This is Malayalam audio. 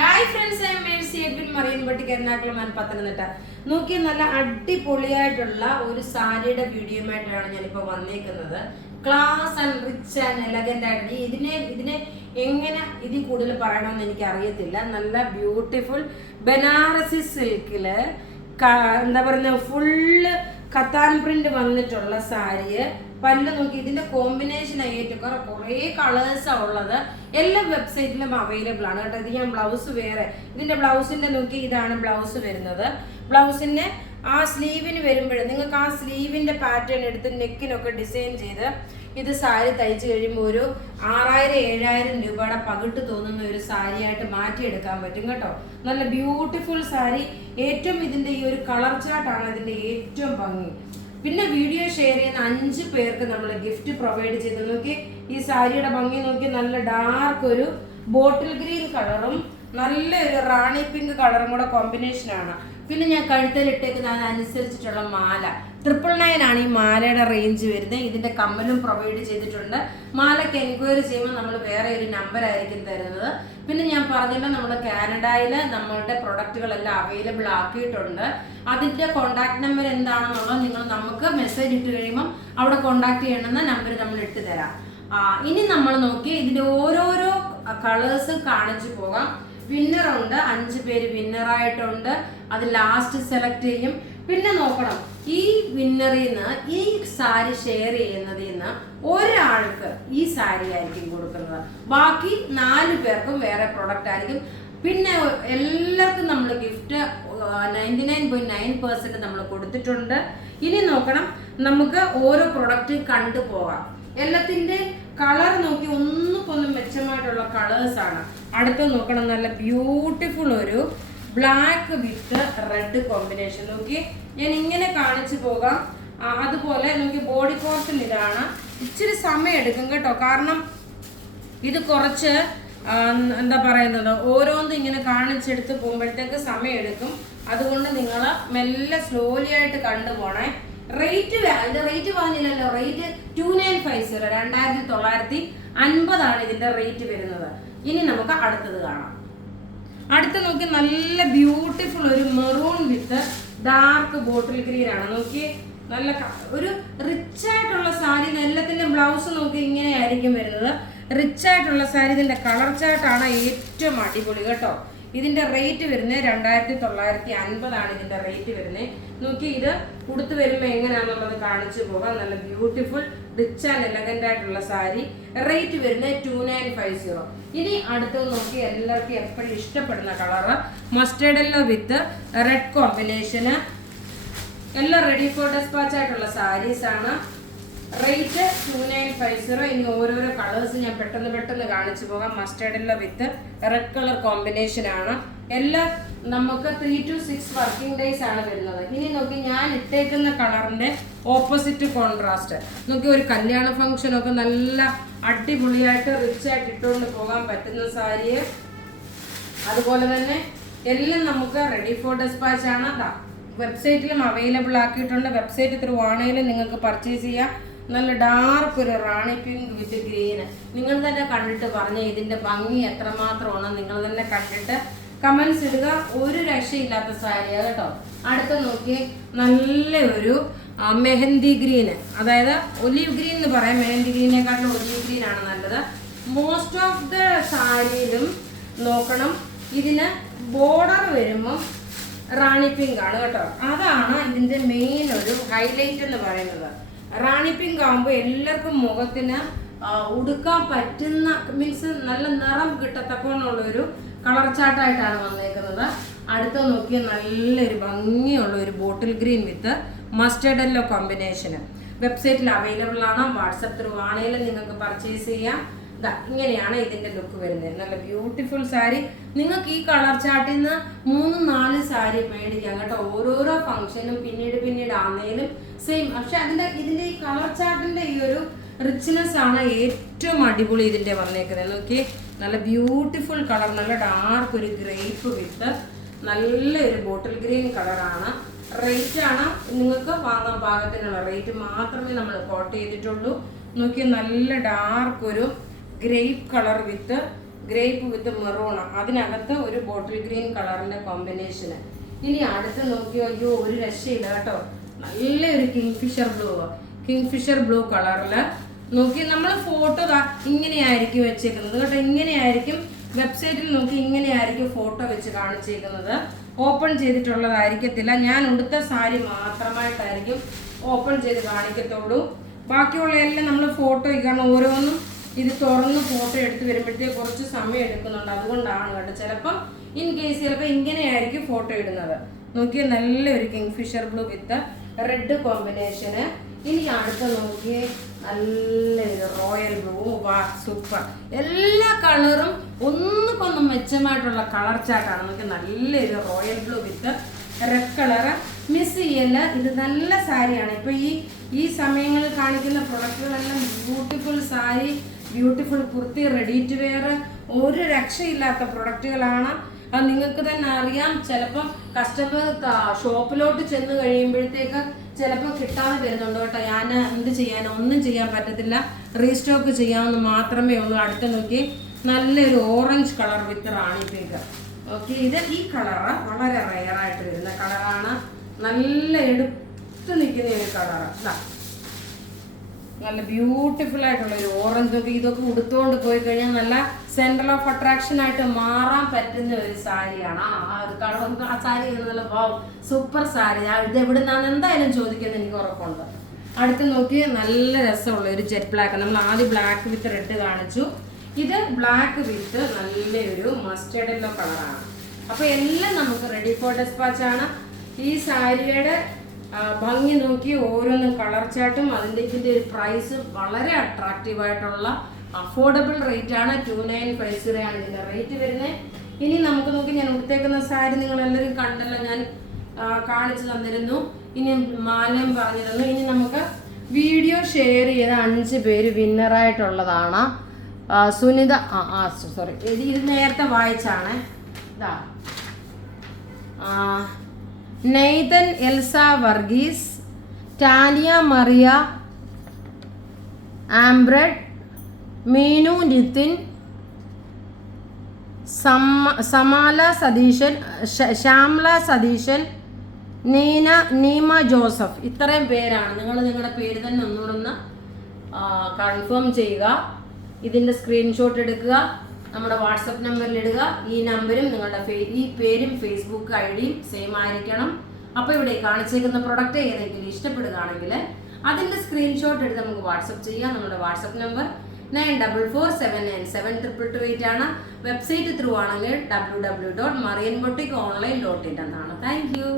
Hi friends, I'm Mercy Edwin Mariyanpatti Ernakulam and Pathanamthitta. നോക്കി നല്ല അടിപൊളിയായിട്ടുള്ള ഒരു സാരിയുടെ വീഡിയോയുമായിട്ടാണ് ഞാനിപ്പോൾ വന്നേക്കുന്നത്. Class and rich and elegant ആയിട്ട് ഇതിനെ എങ്ങനെ ഇതിൽ കൂടുതൽ പറയണമെന്ന് എനിക്ക് അറിയത്തില്ല. നല്ല ബ്യൂട്ടിഫുൾ ബനാറസി സിൽക്കില് എന്താ പറയുക, ഫുള്ള് കത്താൻ പ്രിന്റ് വന്നിട്ടുള്ള സാരി. പല്ല് നോക്കി, ഇതിന്റെ കോമ്പിനേഷൻ ആയിട്ട് കുറേ കളേഴ്സാണ് ഉള്ളത്. എല്ലാ വെബ്സൈറ്റിലും അവൈലബിൾ ആണ് കേട്ടോ. ഇത് ഞാൻ ബ്ലൗസ് വേറെ, ഇതിന്റെ ബ്ലൗസിന്റെ നോക്കി, ഇതാണ് ബ്ലൗസ് വരുന്നത്. ബ്ലൗസിന്റെ ആ സ്ലീവിന് വരുമ്പോഴേ നിങ്ങൾക്ക് ആ സ്ലീവിന്റെ പാറ്റേൺ എടുത്ത് നെക്കിനൊക്കെ ഡിസൈൻ ചെയ്ത് ഇത് സാരി തയ്ച്ചു കഴിയുമ്പോൾ ഒരു 6000-7000 രൂപയുടെ പകിട്ട് തോന്നുന്ന ഒരു സാരിയായിട്ട് മാറ്റിയെടുക്കാൻ പറ്റും കേട്ടോ. നല്ല ബ്യൂട്ടിഫുൾ സാരി. ഏറ്റവും ഇതിന്റെ ഈ ഒരു കളർ ചാർട്ടാണ് ഇതിന്റെ ഏറ്റവും ഭംഗി. പിന്നെ വീഡിയോ ഷെയർ ചെയ്യുന്ന 5 പേർക്ക് നമ്മൾ ഗിഫ്റ്റ് പ്രൊവൈഡ് ചെയ്ത്. നോക്കി ഈ സാരിയുടെ ഭംഗി നോക്കി, നല്ല ഡാർക്ക് ഒരു ബോട്ടിൽ ഗ്രീൻ കളറും നല്ലൊരു റാണി പിങ്ക് കളറും കൂടെ കോമ്പിനേഷൻ ആണ്. പിന്നെ ഞാൻ കഴുത്തിൽ ഇട്ടേക്കുന്ന അതിനനുസരിച്ചിട്ടുള്ള മാല 999 ആണ് ഈ മാലയുടെ റേഞ്ച് വരുന്നത്. ഇതിന്റെ കമ്മലും പ്രൊവൈഡ് ചെയ്തിട്ടുണ്ട്. മാലയ്ക്ക് എൻക്വയറി ചെയ്യുമ്പോൾ നമ്മൾ വേറെ ഒരു നമ്പർ ആയിരിക്കും തരുന്നത്. പിന്നെ ഞാൻ പറഞ്ഞല്ലോ, നമ്മുടെ കാനഡയിൽ നമ്മളുടെ പ്രൊഡക്റ്റുകളെല്ലാം അവൈലബിൾ ആക്കിയിട്ടുണ്ട്. അതിന്റെ കോണ്ടാക്ട് നമ്പർ എന്താണെന്നുള്ളത് നിങ്ങൾ നമുക്ക് മെസ്സേജ് ഇട്ട് കഴിയുമ്പോൾ അവിടെ കോണ്ടാക്ട് ചെയ്യണമെന്ന നമ്പർ നമ്മൾ ഇട്ട് തരാം. ഇനി നമ്മൾ നോക്കി ഇതിന്റെ ഓരോരോ കളേഴ്സ് കാണിച്ചു പോകാം. വിന്നറുണ്ട്, 5 പേര് വിന്നറായിട്ടുണ്ട്. അത് ലാസ്റ്റ് സെലക്ട് ചെയ്യും. പിന്നെ നോക്കണം, ഈ വിന്നറിൽ നിന്ന് ഈ സാരി ഷെയർ ചെയ്യുന്നതിൽ നിന്ന് ഒരാൾക്ക് ഈ സാരി ആയിരിക്കും കൊടുക്കുന്നത്. ബാക്കി 4 പേർക്കും വേറെ പ്രൊഡക്റ്റ് ആയിരിക്കും. പിന്നെ എല്ലാവർക്കും നമ്മൾ ഗിഫ്റ്റ് 99.9% നമ്മൾ കൊടുത്തിട്ടുണ്ട്. ഇനി നോക്കണം, നമുക്ക് ഓരോ പ്രൊഡക്റ്റ് കണ്ടുപോകാം. എല്ലാത്തിന്റെ കളർ നോക്കി ഒന്നുകൊന്നും മെച്ചമായിട്ടുള്ള കളേഴ്സ് ആണ്. അടുത്ത് നോക്കണം, നല്ല ബ്യൂട്ടിഫുൾ ഒരു ബ്ലാക്ക് വിത്ത് റെഡ് കോമ്പിനേഷൻ. നോക്കി ഞാൻ ഇങ്ങനെ കാണിച്ചു പോകാം. അതുപോലെ നോക്കി ബോഡി പോർഷൻ ഇതാണ്. ഇച്ചിരി സമയം എടുക്കും കേട്ടോ, കാരണം ഇത് കുറച്ച് എന്താ പറയുന്നത്, ഓരോന്നും ഇങ്ങനെ കാണിച്ചെടുത്ത് പോകുമ്പോഴത്തേക്ക് സമയം എടുക്കും. അതുകൊണ്ട് നിങ്ങൾ മെല്ലെ സ്ലോലി ആയിട്ട് കണ്ടുപോണേ. റേറ്റ് പറഞ്ഞില്ലല്ലോ, റേറ്റ് 2950, 2950 ഇതിന്റെ റേറ്റ് വരുന്നത്. ഇനി നമുക്ക് അടുത്തത് കാണാം. അടുത്ത നോക്കി, നല്ല ബ്യൂട്ടിഫുൾ ഒരു മെറൂൺ വിത്ത് ഡാർക്ക് ബോട്ടിൽ ഗ്രീൻ ആണ്. നോക്കി നല്ല ഒരു റിച്ച് ആയിട്ടുള്ള സാരി. എല്ലാത്തിന്റെ ബ്ലൗസ് നോക്കി ഇങ്ങനെ ആയിരിക്കും വരുന്നത്. റിച്ച് ആയിട്ടുള്ള സാരി. ഇതിന്റെ കളർ ചാർട്ടാണ് ഏറ്റവും അടിപൊളി കേട്ടോ. ഇതിന്റെ റേറ്റ് വരുന്നത് 2950 ഇതിന്റെ റേറ്റ് വരുന്നത്. നോക്കി ഇത് കൊടുത്തു വരുമ്പോൾ എങ്ങനെയാണെന്നുള്ളത് കാണിച്ചു പോകാം. നല്ല ബ്യൂട്ടിഫുൾ റിച്ച് ആൻഡ് എലഗന്റ് ആയിട്ടുള്ള സാരി. റേറ്റ് വരുന്നത് 2950. ഇനി അടുത്തത് നോക്കി, എല്ലാവർക്കും എപ്പോഴും ഇഷ്ടപ്പെടുന്ന colour mustard yellow with red combination. എല്ലാം റെഡി ഫോർ ഡെസ്പാച്ച് ആയിട്ടുള്ള സാരീസ് ആണ്. റേറ്റ് 2950. ഇനി ഓരോരോ കളേഴ്സ് ഞാൻ പെട്ടെന്ന് കാണിച്ചു പോകാം. Mustard yellow with red colour combination ആണ്. എല്ലാം നമുക്ക് 3 to 6 വർക്കിംഗ് ഡേയ്സ് ആണ് വരുന്നത്. ഇനി നോക്കി, ഞാൻ ഇട്ടേക്കുന്ന കളറിന്റെ ഓപ്പോസിറ്റ് കോൺട്രാസ്റ്റ് നോക്കി, ഒരു കല്യാണ ഫംഗ്ഷനൊക്കെ നല്ല അടിപൊളിയായിട്ട് റിച്ച് ആയിട്ട് ഇട്ടുകൊണ്ട് പോകാൻ പറ്റുന്ന സാരി. അതുപോലെ തന്നെ എല്ലാം നമുക്ക് റെഡി ഫോർ ഡെസ്പാച്ച് ആണ്. വെബ്സൈറ്റിലും അവൈലബിൾ ആക്കിയിട്ടുണ്ട്. വെബ്സൈറ്റ് ത്രൂ ആണെങ്കിലും നിങ്ങൾക്ക് പർച്ചേസ് ചെയ്യാം. നല്ല ഡാർക്ക് ഒരു റാണി പിങ്ക് വിത്ത് ഗ്രീന്. നിങ്ങൾ തന്നെ കണ്ടിട്ട് പറഞ്ഞ ഇതിന്റെ ഭംഗി എത്രമാത്രമാണ്. നിങ്ങൾ തന്നെ കണ്ടിട്ട് കമന്റ്സ് ഇടുക. ഒരു രക്ഷയില്ലാത്ത സാരിയാണ് കേട്ടോ. അടുത്ത നോക്കി, നല്ല ഒരു മെഹന്തി ഗ്രീന്, അതായത് ഒലീവ് ഗ്രീൻ എന്ന് പറയാം. മെഹന്തി ഗ്രീനെക്കാട്ടിലും ഒലീവ് ഗ്രീൻ ആണ് നല്ലത്. മോസ്റ്റ് ഓഫ് ദ സാരിയിലും നോക്കണം, ഇതിന് ബോർഡർ വരുമ്പം റാണി പിങ്ക് ആണ് കേട്ടോ. അതാണ് ഇതിന്റെ മെയിൻ ഒരു ഹൈലൈറ്റ് എന്ന് പറയുന്നത്. റാണി പിങ്ക് ആകുമ്പോൾ എല്ലാവർക്കും മുഖത്തിന് ഉടുക്കാൻ പറ്റുന്ന, മീൻസ് നല്ല നിറം കിട്ടത്തക്കോണുള്ള ഒരു കളർ ചാർട്ടായിട്ടാണ് വന്നേക്കുന്നത്. അടുത്ത നോക്കിയാൽ നല്ലൊരു ഭംഗിയുള്ള ഒരു bottle green with mustard yellow combination. വെബ്സൈറ്റിൽ അവൈലബിൾ ആണ്. വാട്സപ്പ് ത്രൂ ആണെങ്കിലും നിങ്ങൾക്ക് പർച്ചേസ് ചെയ്യാം. ഇങ്ങനെയാണ് ഇതിന്റെ ലുക്ക് വരുന്നത്. നല്ല ബ്യൂട്ടിഫുൾ സാരി. നിങ്ങൾക്ക് ഈ കളർ ചാർട്ടിൽ നിന്ന് 3-4 സാരി മേടിക്കാം കേട്ടോ. ഓരോരോ ഫംഗ്ഷനും പിന്നീട് ആണെങ്കിലും സെയിം. പക്ഷെ ഇതിന്റെ ഈ കളർ ചാർട്ടിന്റെ ഈ ഒരു റിച്ച്നെസ് ആണ് ഏറ്റവും അടിപൊളി ഇതിന്റെ വന്നേക്കുന്നത്. നോക്കി നല്ല ബ്യൂട്ടിഫുൾ കളർ, നല്ല ഡാർക്ക് ഒരു ഗ്രേപ്പ് വിത്ത് നല്ലൊരു ബോട്ടിൽ ഗ്രീൻ കളറാണ്. റേറ്റ് ആണ് നിങ്ങൾക്ക് വാങ്ങാൻ പാകത്തിനുള്ള റേറ്റ് മാത്രമേ നമ്മൾ കോട്ട് ചെയ്തിട്ടുള്ളൂ. നോക്കി നല്ല ഡാർക്ക് ഒരു ഗ്രേപ്പ് കളർ വിത്ത് ഗ്രേപ്പ് വിത്ത് മെറൂൺ, അതിനകത്ത് ഒരു ബോട്ടിൽ ഗ്രീൻ കളറിന്റെ കോമ്പിനേഷന്. ഇനി അടുത്ത് നോക്കിയോ, അയ്യോ ഒരു രക്ഷയില്ല കേട്ടോ, നല്ലൊരു കിങ്ഫിഷർ ബ്ലൂ കളറില് നോക്കി. നമ്മൾ ഫോട്ടോ ഇങ്ങനെയായിരിക്കും വെച്ചേക്കുന്നത് കേട്ടോ, ഇങ്ങനെയായിരിക്കും വെബ്സൈറ്റിൽ നോക്കി ഇങ്ങനെയായിരിക്കും ഫോട്ടോ വെച്ച് കാണിച്ചേക്കുന്നത്. ഓപ്പൺ ചെയ്തിട്ടുള്ളതായിരിക്കത്തില്ല, ഞാൻ ഉടുത്ത സാരി മാത്രമായിട്ടായിരിക്കും ഓപ്പൺ ചെയ്ത് കാണിക്കത്തുള്ളൂ. ബാക്കിയുള്ള എല്ലാം നമ്മൾ ഫോട്ടോ, കാരണം ഓരോന്നും ഇത് തുറന്ന് ഫോട്ടോ എടുത്ത് വരുമ്പോഴത്തേക്ക് കുറച്ച് സമയം എടുക്കുന്നുണ്ട്, അതുകൊണ്ടാണ് കേട്ടോ. ചിലപ്പം ഇൻ കേസ് ചിലപ്പോൾ ഇങ്ങനെയായിരിക്കും ഫോട്ടോ ഇടുന്നത്. നോക്കിയ നല്ലൊരു കിങ്ഫിഷർ ബ്ലൂ വിത്ത് റെഡ് കോമ്പിനേഷന്. ഇനി അടുത്ത നോക്കിയേ, നല്ലൊരു റോയൽ ബ്ലൂ. വാ സൂപ്പർ, എല്ലാ കളറും ഒന്നുകൊന്നും മെച്ചമായിട്ടുള്ള കളർ ചാർട്ടാണ്. നമുക്ക് നല്ലൊരു royal blue with red colour. Miss ചെയ്യല്ല, ഇത് നല്ല സാരിയാണ്. ഇപ്പൊ ഈ സമയങ്ങളിൽ കാണിക്കുന്ന പ്രൊഡക്റ്റുകളെല്ലാം beautiful sari, beautiful kurti, ready to wear, ഒരു രക്ഷയില്ലാത്ത പ്രൊഡക്റ്റുകളാണ്. അത് നിങ്ങൾക്ക് തന്നെ അറിയാം. ചിലപ്പം കസ്റ്റമർ ഷോപ്പിലോട്ട് ചെന്ന് കഴിയുമ്പോഴത്തേക്ക് ചിലപ്പോൾ കിട്ടാതെ വരുന്നുണ്ട് കേട്ടോ. ഞാൻ എന്ത് ചെയ്യാനോ, ഒന്നും ചെയ്യാൻ പറ്റത്തില്ല, റീസ്റ്റോക്ക് ചെയ്യാമെന്ന് മാത്രമേ ഉള്ളൂ. അടുത്ത് നോക്കി നല്ലൊരു ഓറഞ്ച് കളർ വിത്ത് റാണി പിങ്ക്. ഓക്കെ, ഇത് ഈ കളറ് വളരെ റെയറായിട്ട് വരുന്ന കളറാണ്, നല്ല എടുത്ത് നിൽക്കുന്ന ഒരു കളറ്. നല്ല ബ്യൂട്ടിഫുൾ ആയിട്ടുള്ള ഒരു ഓറഞ്ച്. ഒക്കെ ഇതൊക്കെ ഉടുത്തുകൊണ്ട് പോയി കഴിഞ്ഞാൽ നല്ല സെൻട്രൽ ഓഫ് അട്രാക്ഷൻ ആയിട്ട് മാറാൻ പറ്റുന്ന ഒരു സാരിയാണ്. ആ സാരി നല്ല സൂപ്പർ സാരി. ഇത് എവിടെ നിന്നാണ് എന്തായാലും ചോദിക്കുന്നത് എനിക്ക് ഉറപ്പുണ്ട്. അടുത്ത് നോക്കി നല്ല രസമുള്ള ഒരു ജെറ്റ് ബ്ലാക്ക്. നമ്മൾ ആദ്യം ബ്ലാക്ക് വിത്ത് റെഡ് കാണിച്ചു, ഇത് ബ്ലാക്ക് വിത്ത് നല്ലൊരു മസ്റ്റേർഡ് യെല്ലോ കളറാണ്. അപ്പൊ എല്ലാം നമുക്ക് റെഡി ഫോർ ഡെസ്പാച്ച് ആണ്. ഈ സാരിയുടെ ഭംഗി നോക്കി ഓരോന്നും കളർ ചാർട്ടും അതിൻ്റെ ഇതിൻ്റെ ഒരു പ്രൈസ് വളരെ അട്രാക്റ്റീവ് ആയിട്ടുള്ള അഫോർഡബിൾ റേറ്റ് ആണ്. 2950 ആണ് ഇതിൻ്റെ റേറ്റ് വരുന്നത്. ഇനി നമുക്ക് നോക്കി, ഞാൻ ഉടുത്തേക്കുന്ന സാരി നിങ്ങളെല്ലാവരും കണ്ടല്ലോ, ഞാൻ കാണിച്ചു തന്നിരുന്നു, ഇനി മാലയും പറഞ്ഞിരുന്നു. ഇനി നമുക്ക് വീഡിയോ ഷെയർ ചെയ്ത 5 പേര് വിന്നറായിട്ടുള്ളതാണ്. സുനിത, സോറി, ഇത് നേരത്തെ വായിച്ചാണ്. ഇതാ നെയ്തൻ എൽസ വർഗീസ്, ടാനിയ മറിയ ആംബ്രഡ്, മീനു നിതിൻ, സമാല സതീശൻ, ശ്യാംല സതീശൻ, നീമ ജോസഫ്. ഇത്രയും പേരാണ്. നിങ്ങൾ നിങ്ങളുടെ പേര് തന്നെ ഒന്നുകൂടെ കൺഫേം ചെയ്യുക. ഇതിൻ്റെ സ്ക്രീൻഷോട്ട് എടുക്കുക, നമ്മുടെ വാട്സപ്പ് നമ്പറിൽ ഇടുക. ഈ നമ്പരും നിങ്ങളുടെ ഈ പേരും ഫേസ്ബുക്ക് ഐഡിയും സെയിം ആയിരിക്കണം. അപ്പോൾ ഇവിടെ കാണിച്ചേക്കുന്ന പ്രൊഡക്റ്റ് ഏതെങ്കിലും ഇഷ്ടപ്പെടുകയാണെങ്കിൽ അതിൻ്റെ സ്ക്രീൻഷോട്ട് എടുത്ത് നമുക്ക് വാട്സപ്പ് ചെയ്യാം. നമ്മുടെ വാട്സപ്പ് നമ്പർ 9447972228 ആണ്. വെബ്സൈറ്റ് ത്രൂ ആണെങ്കിൽ www.marianboutique.online.in എന്നാണ്. Thank you.